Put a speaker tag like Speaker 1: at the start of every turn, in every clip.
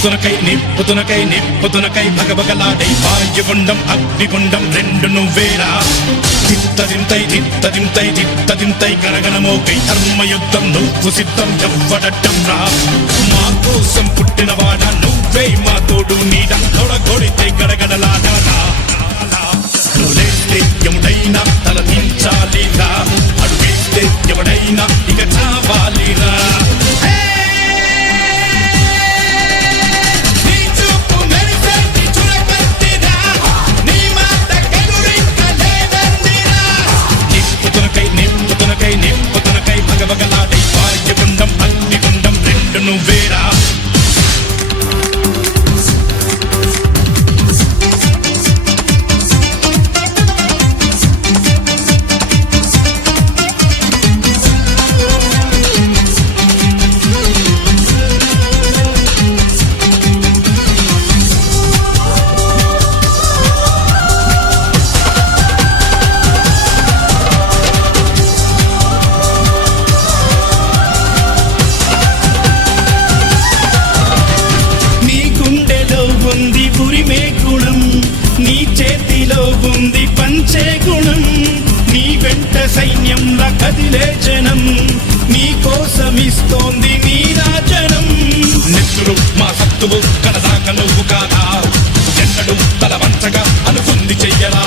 Speaker 1: నిప్పుతునకై నిప్పుతునకై పుతునకై భగభగలాడై వాయుగుండం అగ్నిగుండం రెండు నువ్వేరా. తిత్తదింతై తిత్తదింతై తిత్తదింతై గణగణమోకై ధర్మయుద్ధం నువ్వు సిద్ధం ఎవ్వడట్టం రా మా కోసం పుట్టినవాడ నువ్వే మా తోడు నీడ తొడగొడితే గడగడలా. అగ్నిగుండం రెండు ఉంది ఉరిమే గుణం. నీ చేతిలో ఉంది పంచే గుణం. నీ వెంట సైన్యంలా కదిలే జనం. నీ కోసమిస్తోంది నీ రాజనం. నెత్తురు మా సత్తువు కడదాక నువ్వు కాదా? ఎన్నడు తల వంచగా అనుకుంది చెయ్యరా?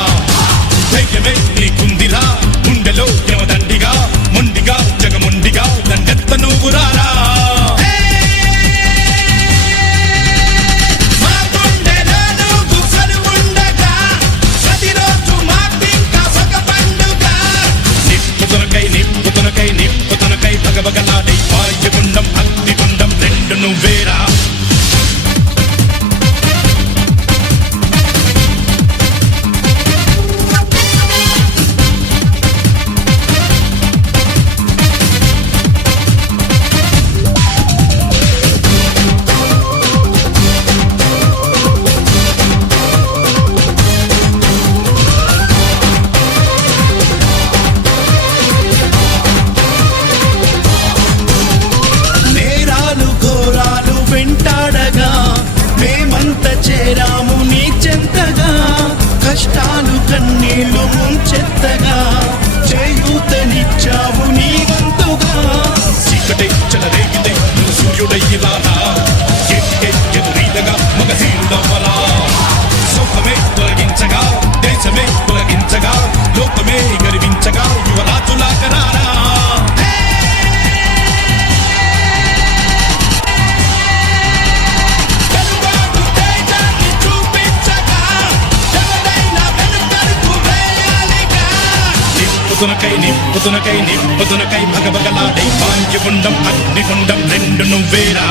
Speaker 1: వెంటాడగా మేమంత చేరాము నీ చెంతగా. కష్టాలు కన్నీళ్ళు ముంచెత్తగా. చేయూతనిచ్చావు నిప్పుతునకై నిప్పుతునకై నిప్పుతునకై భగభగలాడై పాంచగుండం అగ్నిగుండం రెండు నువ్వేరా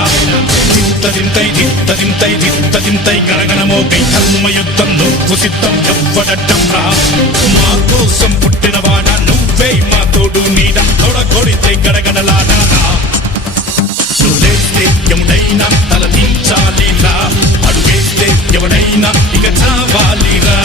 Speaker 1: దిత్తదింతై దిత్తదింతై దిత్తదింతై గణగణమోపై ధర్మయుద్ధం నువ్వు రా. మా కోసం పుట్టినవాడ నువ్వే మా తోడు నీడ తొడగొడితే గడగడలాడా చూలేస్తే ఎవడైనా తల దించాలిరా అడుగేస్తే ఎవడైనా ఇక చావాలిరా.